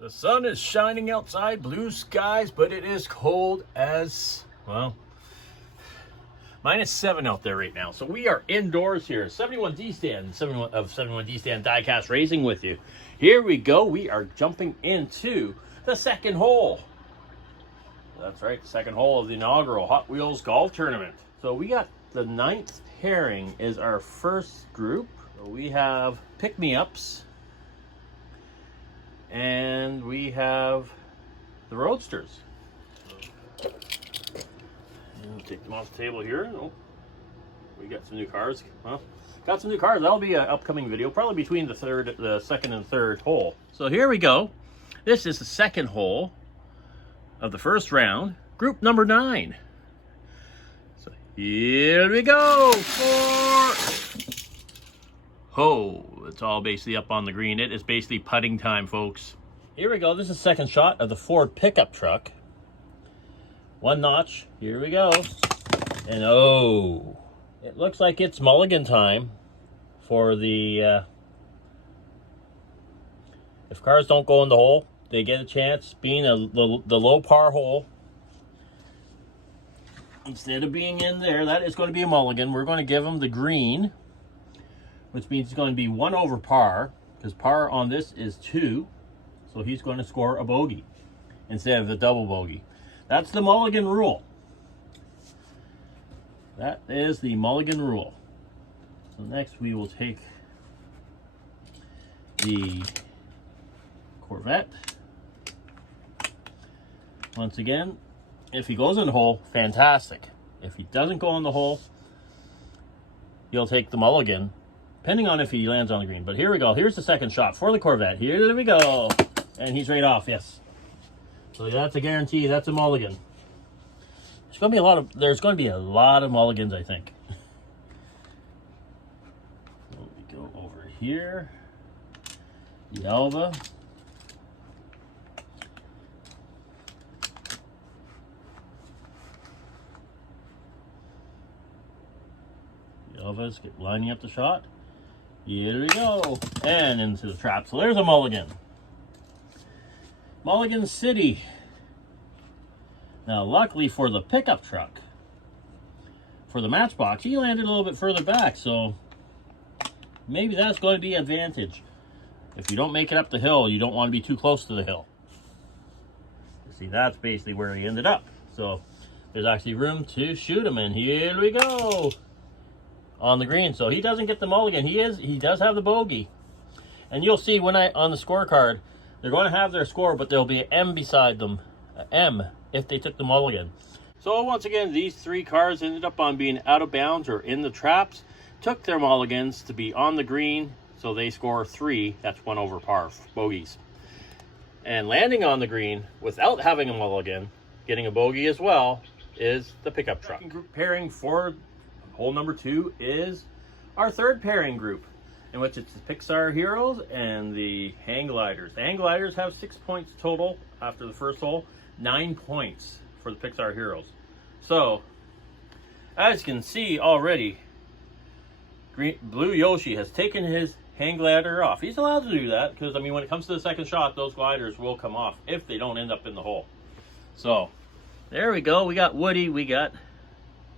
The sun is shining outside, blue skies, but it is cold as, well, -7 out there right now. So we are indoors here. 71D stand, 71D stand DieCast racing with you. Here we go. We are jumping into the second hole. That's right, the second hole of the inaugural Hot Wheels Golf Tournament. So we got the 9th pairing is our first group. So we have pick-me-ups. And we have the Roadsters. And take them off the table here. Oh, we got some new cars. Well, got some new cars. That'll be an upcoming video, probably between the second and third hole. So here we go. This is the second hole of the first round, group number 9. So here we go. Oh, it's all basically up on the green. It is basically putting time, folks. Here we go. This is the second shot of the Ford pickup truck. One notch. Here we go. And oh, it looks like it's mulligan time for the... if cars don't go in the hole, they get a chance. Being the low par hole, instead of being in there, that is going to be a mulligan. We're going to give them the green, which means it's going to be 1 over par, because par on this is 2, so he's going to score a bogey instead of the double bogey. That's the mulligan rule. That is the mulligan rule. So next we will take the Corvette. Once again, if he goes in the hole, fantastic. If he doesn't go in the hole, he'll take the mulligan, depending on if he lands on the green. But here we go. Here's the second shot for the Corvette. Here we go. And he's right off, yes. So that's a guarantee. That's a mulligan. There's going to be a lot of mulligans, I think. So we go over here. The Elva. The Elva's lining up the shot. Here we go. And into the trap. So there's a mulligan. Mulligan City. Now, luckily for the pickup truck, for the Matchbox, he landed a little bit further back, so maybe that's going to be an advantage. If you don't make it up the hill, you don't want to be too close to the hill. See, that's basically where he ended up. So there's actually room to shoot him, and here we go. On the green, so he doesn't get the mulligan. He does have the bogey, and you'll see when on the scorecard, they're going to have their score, but there'll be an M beside them, an M if they took the mulligan. So once again, these 3 cars ended up on being out of bounds or in the traps, took their mulligans to be on the green, so they score 3. That's 1 over par bogeys, and landing on the green without having a mulligan, getting a bogey as well, is the pickup truck. Group pairing for hole number 2 is our third pairing group, in which it's the Pixar Heroes and the Hang Gliders. The Hang Gliders have 6 points total after the first hole, 9 points for the Pixar Heroes. So, as you can see already, Blue Yoshi has taken his Hang Glider off. He's allowed to do that, because, I mean, when it comes to the second shot, those gliders will come off if they don't end up in the hole. So, there we go. We got Woody, we got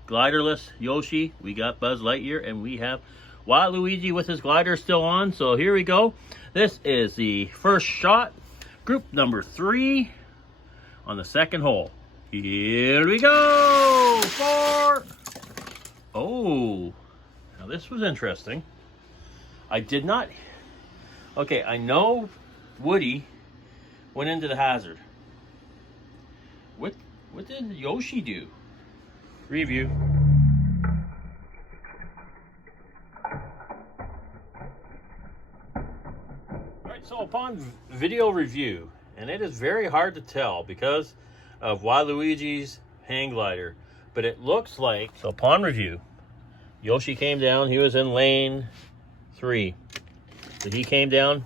gliderless Yoshi, we got Buzz Lightyear, and we have Waluigi with his glider still on. So here we go. This is the first shot, group number 3 on the second hole. Here we go. 4. Oh, now this was interesting. I did not. Okay, I know Woody went into the hazard. What did Yoshi do? Review. Alright, so upon video review, and it is very hard to tell because of Waluigi's hang glider, but it looks like, so upon review, Yoshi came down, he was in lane 3. So he came down,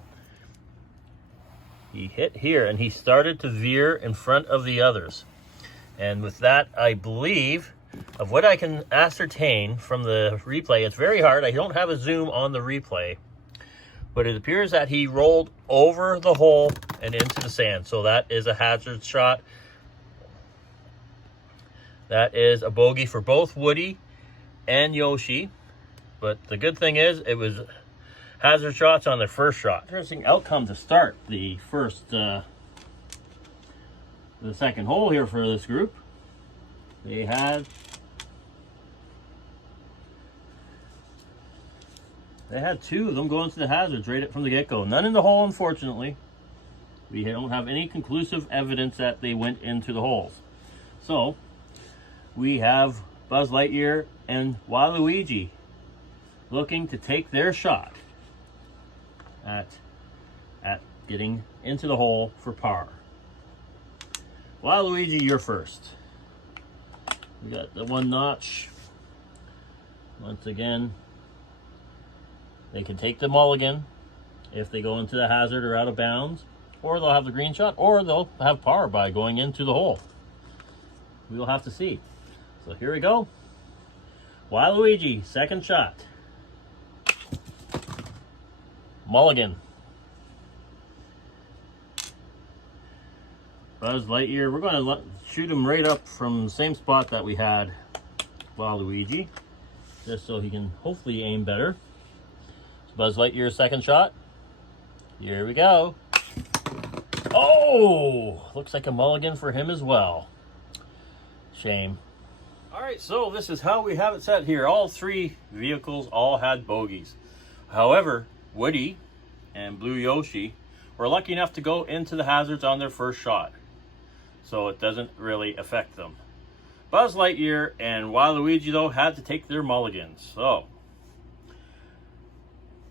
he hit here, and he started to veer in front of the others. And with that, I believe, of what I can ascertain from the replay, it's very hard. I don't have a zoom on the replay. but it appears that he rolled over the hole and into the sand. So that is a hazard shot. That is a bogey for both Woody and Yoshi. But the good thing is, it was hazard shots on their first shot. Interesting outcome to start the second hole here for this group. They had two of them going to the hazards right from the get-go. None in the hole, unfortunately. We don't have any conclusive evidence that they went into the holes. So we have Buzz Lightyear and Waluigi looking to take their shot at getting into the hole for par. Waluigi, you're first. We got the one notch. Once again, they can take the mulligan if they go into the hazard or out of bounds, or they'll have the green shot, or they'll have par by going into the hole. We'll have to see. So here we go. Waluigi, second shot. Mulligan. Buzz Lightyear, we're going to shoot him right up from the same spot that we had Waluigi, just so he can hopefully aim better. So Buzz Lightyear's second shot. Here we go. Oh! Looks like a mulligan for him as well. Shame. Alright, so this is how we have it set here. All three vehicles all had bogeys. However, Woody and Blue Yoshi were lucky enough to go into the hazards on their first shot, so it doesn't really affect them. Buzz Lightyear and Waluigi, though, had to take their mulligans. So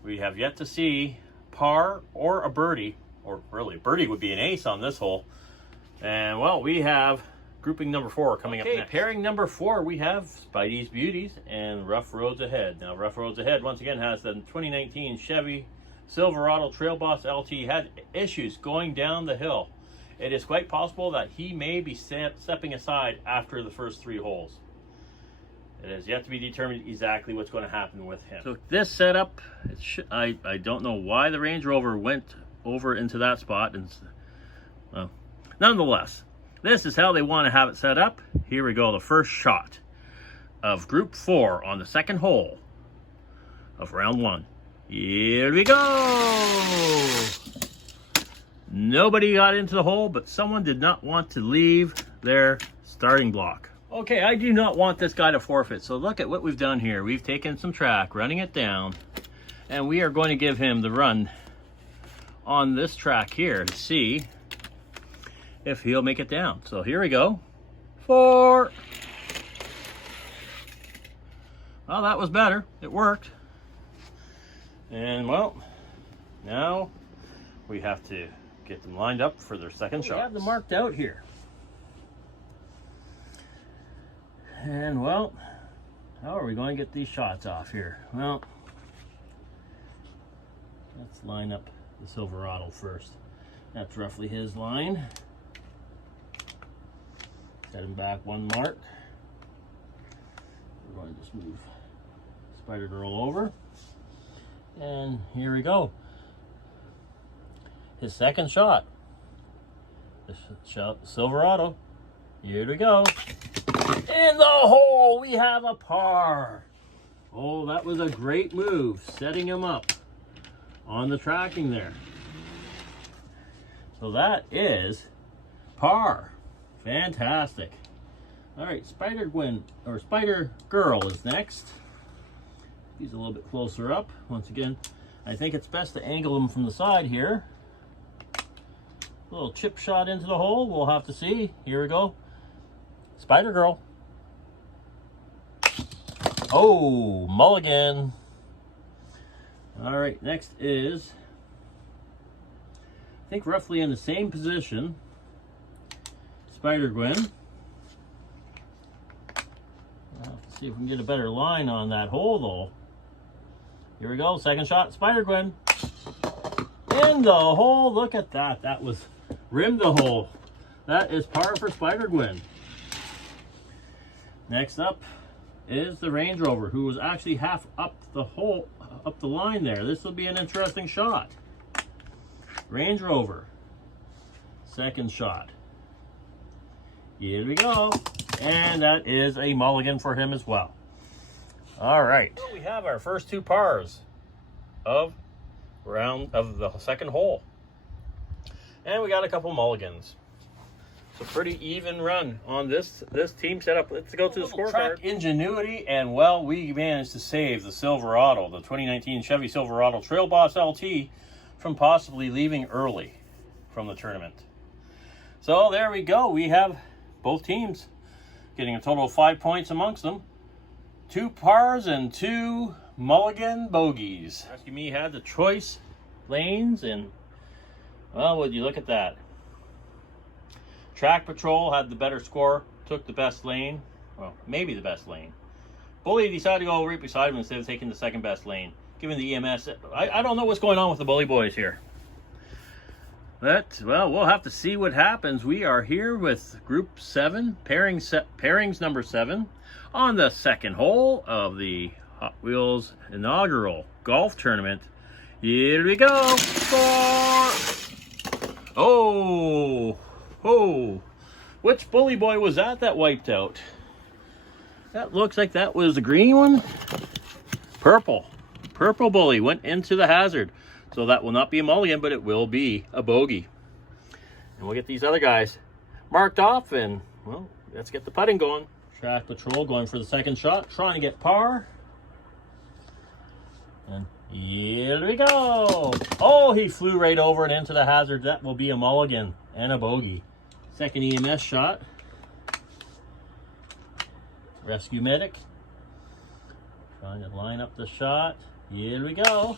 we have yet to see par or a birdie, or really, birdie would be an ace on this hole. And, well, we have grouping number 4 coming up next. Pairing number 4, we have Spidey's Beauties and Rough Roads Ahead. Now, Rough Roads Ahead, once again, has the 2019 Chevy Silverado Trail Boss LT. Had issues going down the hill. It is quite possible that he may be stepping aside after the first 3 holes. It is yet to be determined exactly what's going to happen with him. So this setup, I don't know why the Range Rover went over into that spot. And well, nonetheless, this is how they want to have it set up. Here we go, the first shot of Group 4 on the second hole of round 1. Here we go! Nobody got into the hole, but someone did not want to leave their starting block. Okay, I do not want this guy to forfeit, so look at what we've done here. We've taken some track, running it down, and we are going to give him the run on this track here to see if he'll make it down. So here we go. 4. Well, that was better. It worked. And, well, now we have to get them lined up for their second shot. We have them marked out here. And, well, how are we going to get these shots off here? Well, let's line up the Silverado first. That's roughly his line. Set him back 1 mark. We're going to just move Spider Girl over. And here we go. His second shot. The Silverado. Here we go. In the hole, we have a par. Oh, that was a great move, setting him up on the tracking there. So that is par. Fantastic. All right, Spider Girl is next. He's a little bit closer up. Once again, I think it's best to angle him from the side here. A little chip shot into the hole. We'll have to see. Here we go. Spider Girl. Oh, mulligan. All right, next is, I think roughly in the same position, Spider Gwen. We'll have to see if we can get a better line on that hole though. Here we go, second shot, Spider Gwen. In the hole, look at that. That was rimmed the hole. That is par for Spider Gwen. Next up is the Range Rover, who was actually half up the hole, up the line there. This will be an interesting shot. Range Rover. Second shot. Here we go. And that is a mulligan for him as well. All right. So we have our first two pars of the second hole. And we got a couple mulligans. It's a pretty even run on this team setup. Let's go to the scorecard. Ingenuity, and well, we managed to save the Silverado, the 2019 Chevy Silverado Trail Boss LT, from possibly leaving early from the tournament. So there we go. We have both teams getting a total of 5 points amongst them. 2 pars and 2 mulligan bogeys. Rescue Me had the choice lanes, and well, would you look at that? Track Patrol had the better score, took the best lane. Well, maybe the best lane. Bully decided to go right beside him instead of taking the second best lane, giving the EMS. I don't know what's going on with the Bully boys here. But, well, we'll have to see what happens. We are here with Group 7, pairings number 7, on the second hole of the Hot Wheels inaugural golf tournament. Here we go. 4. Oh, which Bully boy was that wiped out? That looks like that was the green one. Purple Bully went into the hazard. So that will not be a mulligan, but it will be a bogey. And we'll get these other guys marked off, and, well, let's get the putting going. Track Patrol going for the second shot, trying to get par. And here we go. Oh, he flew right over and into the hazard. That will be a mulligan and a bogey. Second EMS shot. Rescue Medic. Trying to line up the shot. Here we go.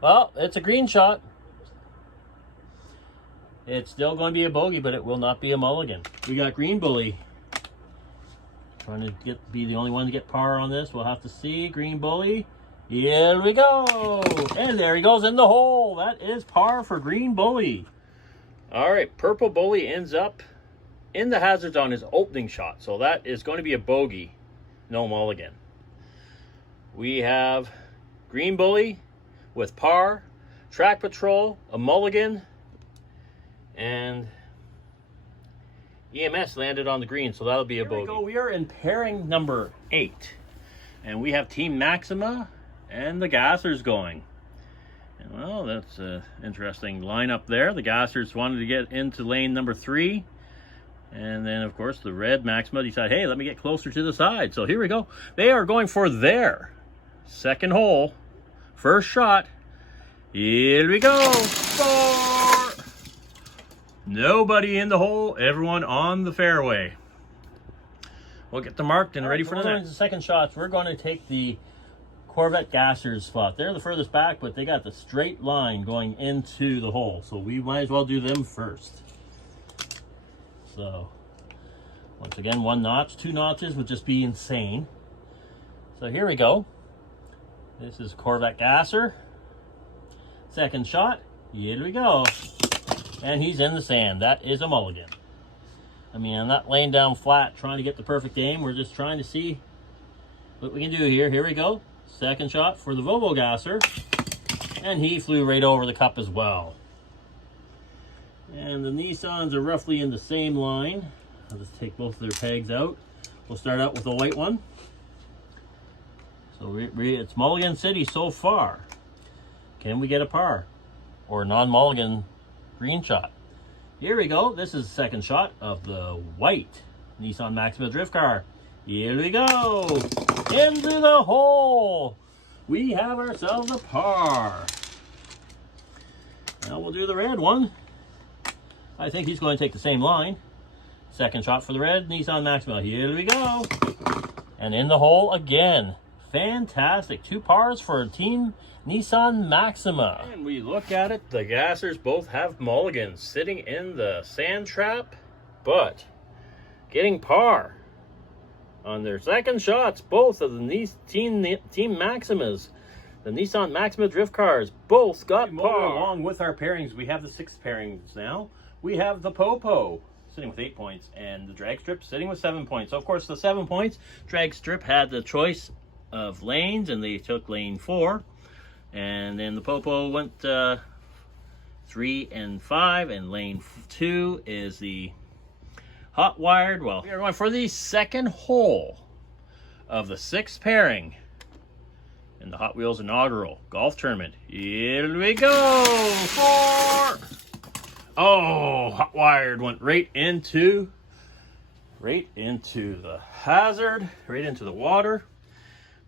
Well, it's a green shot. It's still going to be a bogey, but it will not be a mulligan. We got Green Bully trying to be the only one to get par on this. We'll have to see. Green Bully. Here we go. And there he goes in the hole. That is par for Green Bully. All right, Purple Bully ends up in the hazards on his opening shot. So that is going to be a bogey, no mulligan. We have Green Bully with par, Track Patrol, a mulligan, and EMS landed on the green, so that'll be a bogey. Here we go. We are in pairing number 8, and we have Team Maxima and the Gassers going. And, well, that's an interesting lineup there. The Gassers wanted to get into lane number 3, and then, of course, the red Maxima decided, hey, let me get closer to the side. So here we go. They are going for their second hole. First shot. Here we go. 4. Nobody in the hole. Everyone on the fairway. We'll get them marked and ready for the next. The second shots. We're going to take the Corvette Gassers spot. They're the furthest back, but they got the straight line going into the hole. So we might as well do them first. So, once again, 1 notch. 2 notches would just be insane. So here we go. This is Corvette Gasser. Second shot. Here we go. And he's in the sand. That is a mulligan. I mean, I'm not laying down flat trying to get the perfect aim. We're just trying to see what we can do here. Here we go. Second shot for the Volvo Gasser. And he flew right over the cup as well. And the Nissans are roughly in the same line. I'll just take both of their pegs out. We'll start out with the white one. So it's Mulligan City so far. Can we get a par? Or non-mulligan green shot? Here we go. This is the second shot of the white Nissan Maxima drift car. Here we go. Into the hole. We have ourselves a par. Now we'll do the red one. I think he's going to take the same line. Second shot for the red Nissan Maxima. Here we go. And in the hole again. Fantastic. 2 pars for Team Nissan Maxima. And we look at it. The Gassers both have mulligans sitting in the sand trap, but getting par on their second shots. Both of the Team Maximas, the Nissan Maxima drift cars, both got par. Along with our pairings, we have the 6 pairings now. We have the Popo sitting with 8 points, and the drag strip sitting with 7 points. So, of course, the 7 points, drag strip had the choice of lanes, and they took lane 4. And then the Popo went 3 and 5, and lane 2 is the hot wired. Well, we are going for the second hole of the 6th pairing in the Hot Wheels inaugural golf tournament. Here we go. 4. Oh, hot wired went right into the hazard, right into the water.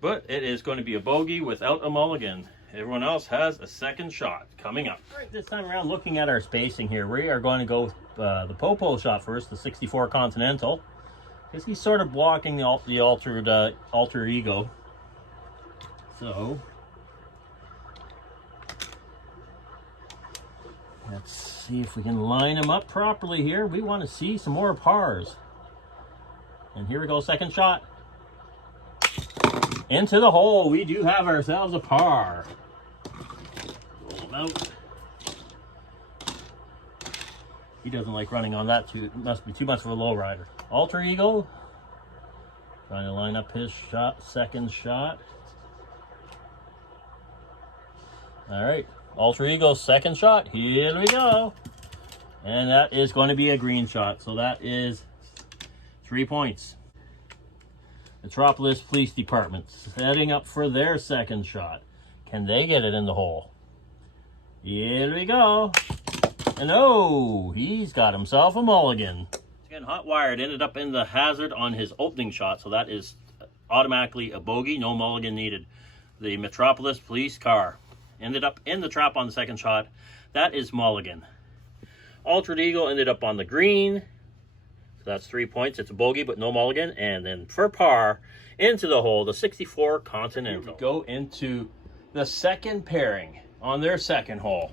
But it is going to be a bogey without a mulligan. Everyone else has a second shot coming up. All right, this time around, looking at our spacing here, we are going to go the Popo shot first, the 64 Continental, because he's sort of blocking the alter ego. So let's see if we can line him up properly here. We want to see some more pars. And here we go, second shot. Into the hole. We do have ourselves a par. Roll him out. He doesn't like running on that too. It must be too much of a low rider. Alter ego. Trying to line up his shot, second shot. All right, alter ego, second shot. Here we go. And that is going to be a green shot. So that is 3 points. Metropolis Police Department setting up for their second shot. Can they get it in the hole? Here we go. And oh, he's got himself a mulligan. Again, hot wired ended up in the hazard on his opening shot, so that is automatically a bogey, no mulligan needed. The Metropolis police car ended up in the trap on the second shot. That is mulligan. Altered Eagle ended up on the green. So that's 3 points. It's a bogey, but no mulligan. And then for par, into the hole, the 64 Continental. Here we go into the second pairing on their second hole.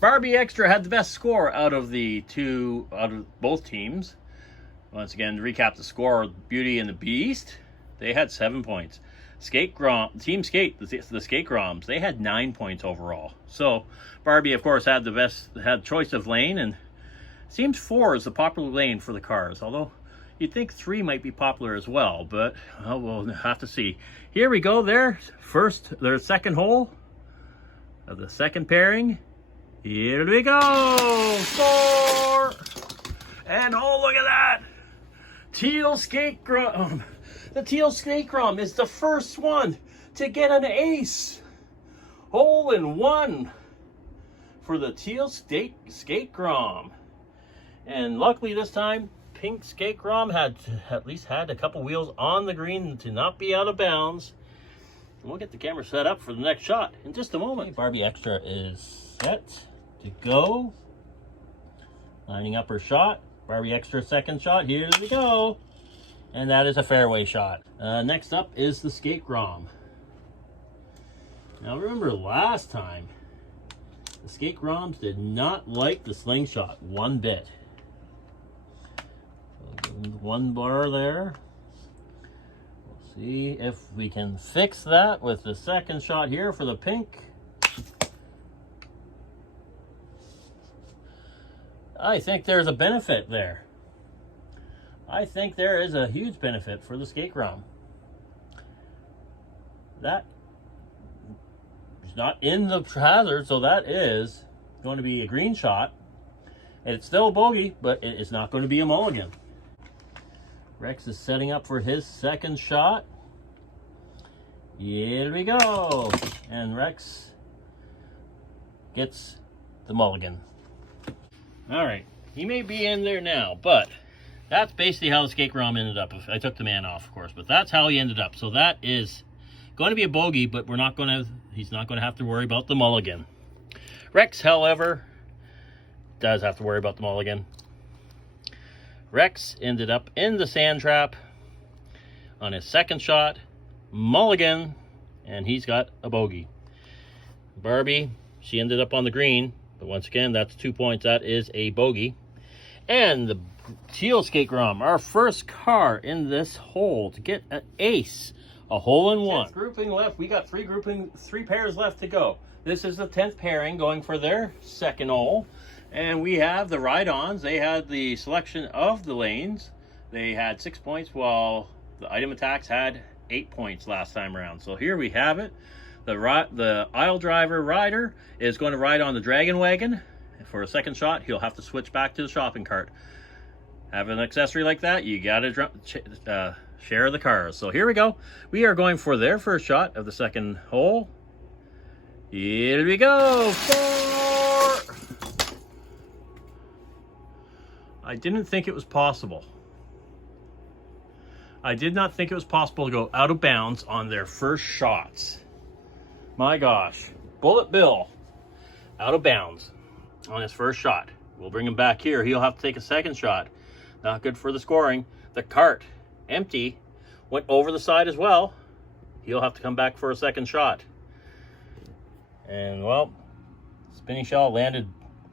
Barbie Extra had the best score out of both teams. Once again, to recap the score, Beauty and the Beast, they had 7 points. Team Skate, the Skate Groms, they had 9 points overall. So Barbie, of course, had choice of lane, and seems 4 is the popular lane for the cars, although you'd think 3 might be popular as well, but we'll have to see. Here we go, their second hole of the second pairing. Here we go, 4, and oh, look at that, Teal Skate Grom. The Teal Skate Grom is the first one to get an ace. Hole in 1 for the Teal Skate Grom. And luckily this time, Pink Skate Grom had at least had a couple wheels on the green to not be out of bounds. And we'll get the camera set up for the next shot in just a moment. Barbie Extra is set to go. Lining up her shot. Barbie Extra second shot. Here we go. And that is a fairway shot. Next up is the Skate Grom. Now remember last time, the Skate Groms did not like the slingshot one bit. So one bar there. We'll see if we can fix that with the second shot here for the pink. I think there's a benefit there. I think there is a huge benefit for the Skate Grom. That is not in the hazard, so that is going to be a green shot. And it's still a bogey, but it is not going to be a mulligan. Rex is setting up for his second shot. Here we go. And Rex gets the mulligan. All right, he may be in there now, but that's basically how the Skate Grom ended up. I took the man off, of course, but that's how he ended up. So that is going to be a bogey, but he's not going to have to worry about the mulligan. Rex, however, does have to worry about the mulligan. Rex ended up in the sand trap on his second shot, mulligan, and he's got a bogey. Barbie, she ended up on the green, but once again, that's 2 points. That is a bogey. And the Teal Skate Grom, our first car in this hole to get an ace, a hole in 1. 10th grouping left. We got three pairs left to go. This is the 10th pairing going for their second hole. And we have the ride-ons. They had the selection of the lanes. They had 6 points, while the item attacks had 8 points last time around. So here we have it. The aisle driver rider is going to ride on the dragon wagon. For a second shot, he'll have to switch back to the shopping cart. Have an accessory like that, you gotta share the cars. So here we go. We are going for their first shot of the second hole. Here we go. 4. I didn't think it was possible. I did not think it was possible to go out of bounds on their first shots. My gosh. Bullet Bill out of bounds on his first shot. We'll bring him back here. He'll have to take a second shot. Not good for the scoring. The cart, empty, went over the side as well. He'll have to come back for a second shot. And, well, Spinny Shell landed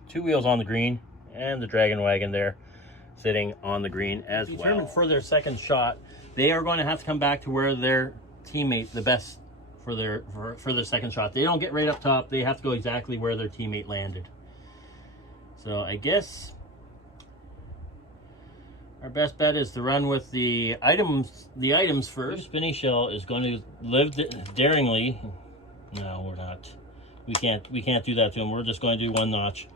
2 wheels on the green, and the dragon wagon there sitting on the green as well. Determined for their second shot, they are going to have to come back to where their teammate, the best for their second shot. They don't get right up top. They have to go exactly where their teammate landed. So I guess our best bet is to run with the items first. Spinny Shell is going to live daringly. No, we're not. We can't do that to him. We're just going to do 1 notch.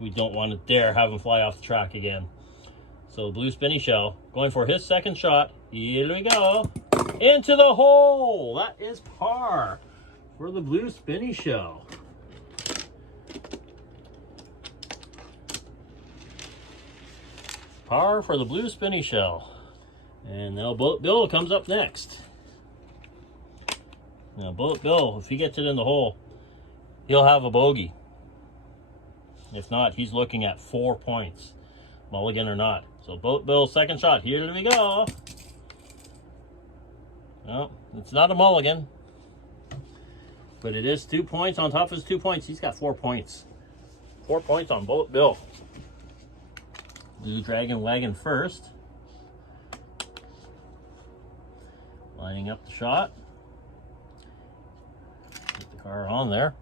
We don't want to dare have him fly off the track again. So blue Spinny Shell going for his second shot. Here we go. Into the hole. That is par for the blue Spinny Shell. Par for the blue Spinny Shell. And now Bullet Bill comes up next. Now Bullet Bill, if he gets it in the hole, he'll have a bogey. If not, he's looking at 4 points, mulligan or not. So Bullet Bill's second shot. Here we go. Well, it's not a mulligan, but it is 2 points on top of his 2 points. He's got 4 points. 4 points on Bullet Bill. Blue dragon wagon first. Lining up the shot. Get the car on there.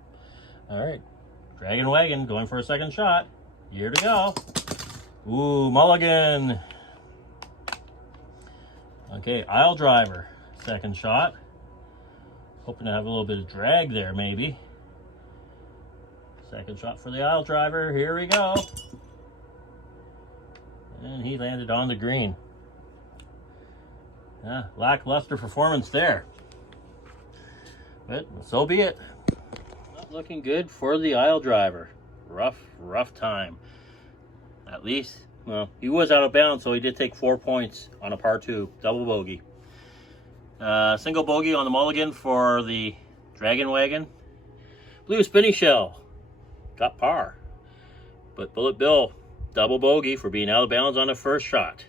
All right. Dragon wagon going for a second shot. Here to go. Ooh, mulligan. Okay, aisle driver. Second shot. Hoping to have a little bit of drag there, maybe. Second shot for the aisle driver. Here we go. And he landed on the green. Lackluster performance there. But so be it. Not looking good for the aisle driver. Rough time. At least, well, he was out of bounds, so he did take 4 points on a par 2. Double bogey. Single bogey on the mulligan for the dragon wagon. Blue Spinny Shell got par. But Bullet Bill, double bogey for being out of bounds on a first shot.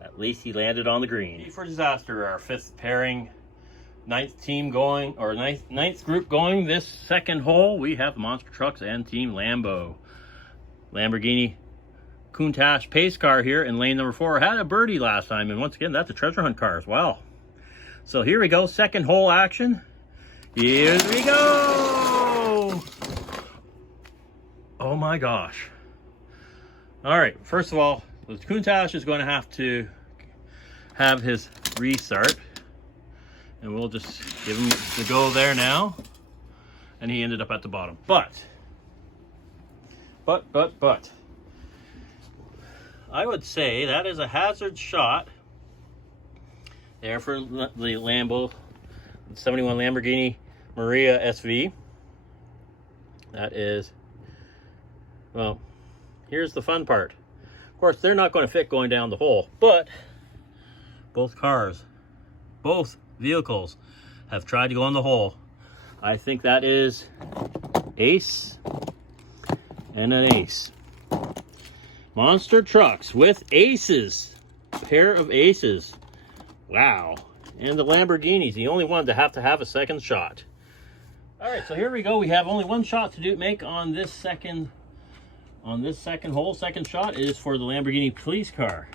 At least he landed on the green. For disaster, our 5th pairing, 9th team going, or 9th group going this second hole. We have the Monster Trucks and Team Lambo. Lamborghini Countach pace car here in lane number 4. Had a birdie last time, and once again, that's a treasure hunt car as well. So here we go, second hole action. Here we go! Oh my gosh. All right, first of all, the Countach is going to have his restart. And we'll just give him the go there now. And he ended up at the bottom. But. I would say that is a hazard shot there for the Lambo 71 Lamborghini Maria SV. That is, well, here's the fun part. Of course, they're not going to fit going down the hole, but both vehicles have tried to go in the hole. I think that is ace and an ace. Monster Trucks with aces. Pair of aces. Wow. And the Lamborghini's the only one to have a second shot. All right, so here we go. We have only one shot to make on this second hole. Second shot is for the Lamborghini police car.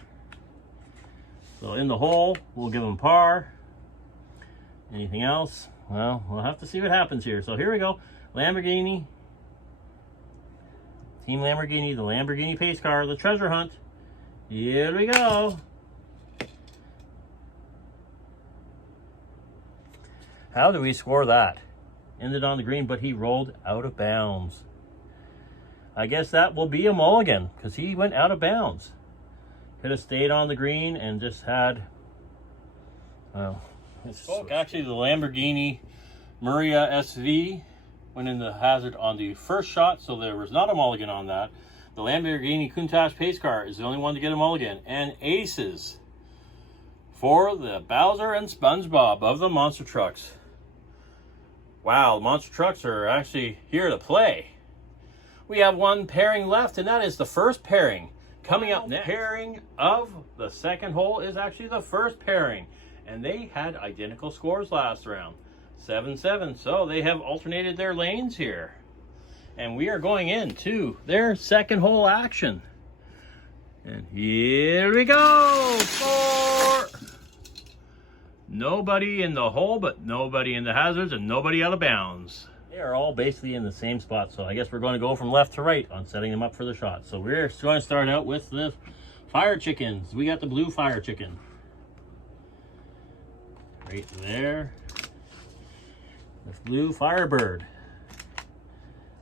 So in the hole, we'll give them par. Anything else? Well, we'll have to see what happens here. So here we go. Lamborghini. Team Lamborghini, the Lamborghini pace car, the treasure hunt. Here we go. How do we score that? Ended on the green, but he rolled out of bounds. I guess that will be a mulligan because he went out of bounds. Could have stayed on the green and just had, well, actually the Lamborghini Miura SV went in the hazard on the first shot, so there was not a mulligan on that. The Lamborghini Countach pace car is the only one to get a mulligan. And aces for the Bowser and SpongeBob of the monster trucks. Wow, the monster trucks are actually here to play. We have one pairing left, and that is the first pairing. Coming up next, pairing of the second hole is actually the first pairing. And they had identical scores last round. 7-7, so they have alternated their lanes here. And we are going into their second hole action. And here we go! Score! Nobody in the hole, but nobody in the hazards, and nobody out of bounds. They are all basically in the same spot, so I guess we're going to go from left to right on setting them up for the shot. So we're going to start out with the fire chickens. We got the blue fire chicken. Right there. The blue Firebird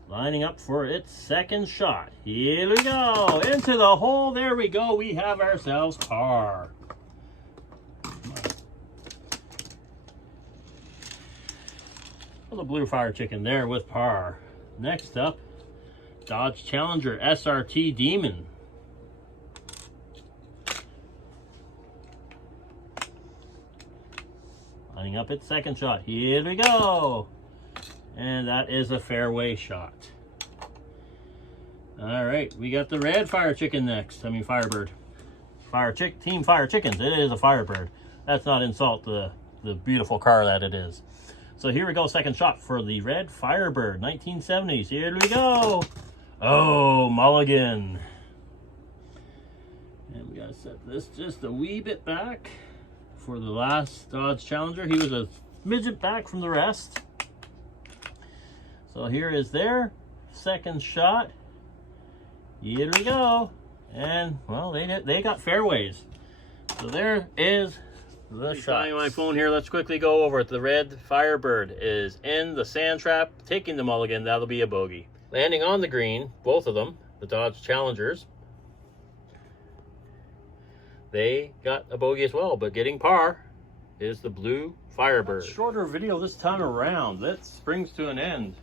lining up for its second shot. Here we go into the hole. There we go. We have ourselves par. Well, the blue fire chicken there with par. Next up, Dodge Challenger SRT Demon. Lining up its second shot. Here we go. And that is a fairway shot. All right, we got the red fire chicken next. I mean Firebird. Team Fire Chickens. It is a Firebird. That's not insult the beautiful car that it is. So here we go, second shot for the red Firebird, 1970s. Here we go. Oh, mulligan. And we gotta set this just a wee bit back. For the last Dodge Challenger, he was a midget back from the rest. So here is their second shot. Here we go. And, well, they got fairways. So there is the shot. My phone here, let's quickly go over it. The red Firebird is in the sand trap, taking the mulligan. That'll be a bogey. Landing on the green, both of them, the Dodge Challengers, they got a bogey as well, but getting par is the blue Firebird. Shorter video this time around. That brings to an end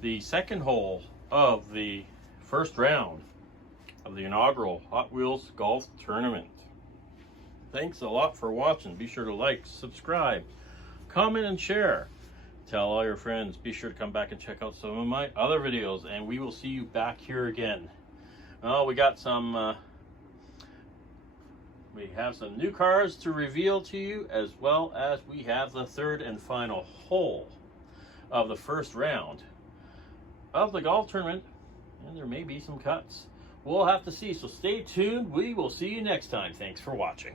the second hole of the first round of the inaugural Hot Wheels Golf Tournament. Thanks a lot for watching. Be sure to like, subscribe, comment, and share. Tell all your friends. Be sure to come back and check out some of my other videos, and we will see you back here again. Well, we got some we have some new cars to reveal to you, as well as we have the third and final hole of the first round of the golf tournament, and there may be some cuts. We'll have to see, so stay tuned. We will see you next time. Thanks for watching.